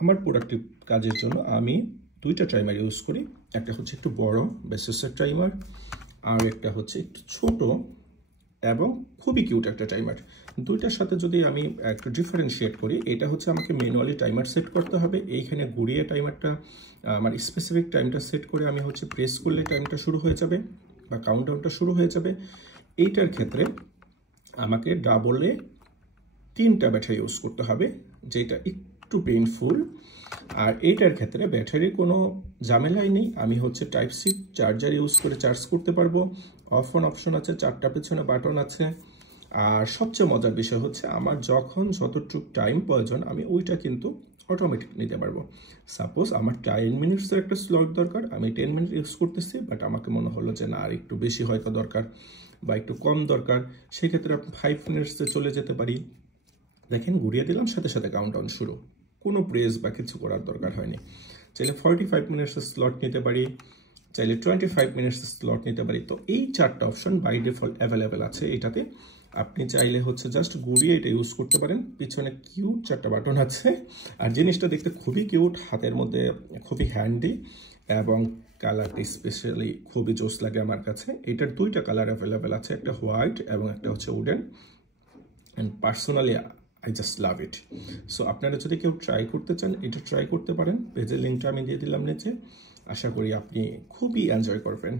আমার প্রোডাক্টিভ কাজের জন্য আমি দুইটা টাইমার ইউজ করি। একটা হচ্ছে একটু বড় বেসিসের টাইমার, আর একটা হচ্ছে একটু ছোট এবং খুবই কিউট একটা টাইমার। দুইটার সাথে যদি আমি একটু ডিফারেন্সিয়েট করি, এটা হচ্ছে আমাকে ম্যানুয়ালি টাইমার সেট করতে হবে। এইখানে ঘুরিয়ে টাইমারটা আমার স্পেসিফিক টাইমটা সেট করে আমি হচ্ছে প্রেস করলে টাইমটা শুরু হয়ে যাবে বা কাউন্টডাউনটা শুরু হয়ে যাবে। এইটার ক্ষেত্রে আমাকে ডাবলে 3টা ব্যাটারি ইউজ করতে হবে, যেটা একটু পেইনফুল। আর এইটার ক্ষেত্রে ব্যাটারির কোনো ঝামেলাই নেই, আমি হচ্ছে টাইপ সি চার্জার ইউজ করে চার্জ করতে পারবো। অফ অন অপশন আছে, 4টা পেছনে বাটন আছে। আর সবচেয়ে মজার বিষয় হচ্ছে আমার যখন যতটুকু টাইম প্রয়োজন আমি ওইটা কিন্তু অটোমেটিক নিতে পারবো। সাপোজ আমার 10 মিনিটসের একটা স্লট দরকার, আমি 10 মিনিট ইউজ করতেছি, বাট আমাকে মনে হলো যে না আর একটু বেশি হয়তো দরকার বা একটু কম দরকার, সেক্ষেত্রে আপনি 5 মিনিটসে চলে যেতে পারি। দেখেন ঘুরিয়ে দিলাম, সাথে সাথে কাউন্টডাউন শুরু, কোনো প্রেস বা কিছু করার দরকার হয়নি। চাইলে 45 মিনিটসের স্লট নিতে পারি, চাইলে 25 মিনিটসের স্লট নিতে পারি। তো এই 4টা অপশন বাই ডিফল্ট অ্যাভেলেবেল আছে এটাতে। আপনি চাইলে হচ্ছে জাস্ট ঘুরিয়ে এটা ইউজ করতে পারেন। পিছনে কিউট 4টা বাটন আছে, আর জিনিসটা দেখতে খুবই কিউট, হাতের মধ্যে খুবই হ্যান্ডি, এবং কালারটা স্পেশালি খুবই জোস লাগে আমার কাছে। এটার 2টা কালার অ্যাভেলেবেল আছে, একটা হোয়াইট এবং একটা হচ্ছে wooden. And personally I just love it. So আপনারা যদি কেউ ট্রাই করতে চান, এটা ট্রাই করতে পারেন। পেজের লিঙ্কটা আমি দিয়ে দিলাম নিচে। আশা করি আপনি খুবই এনজয় করবেন।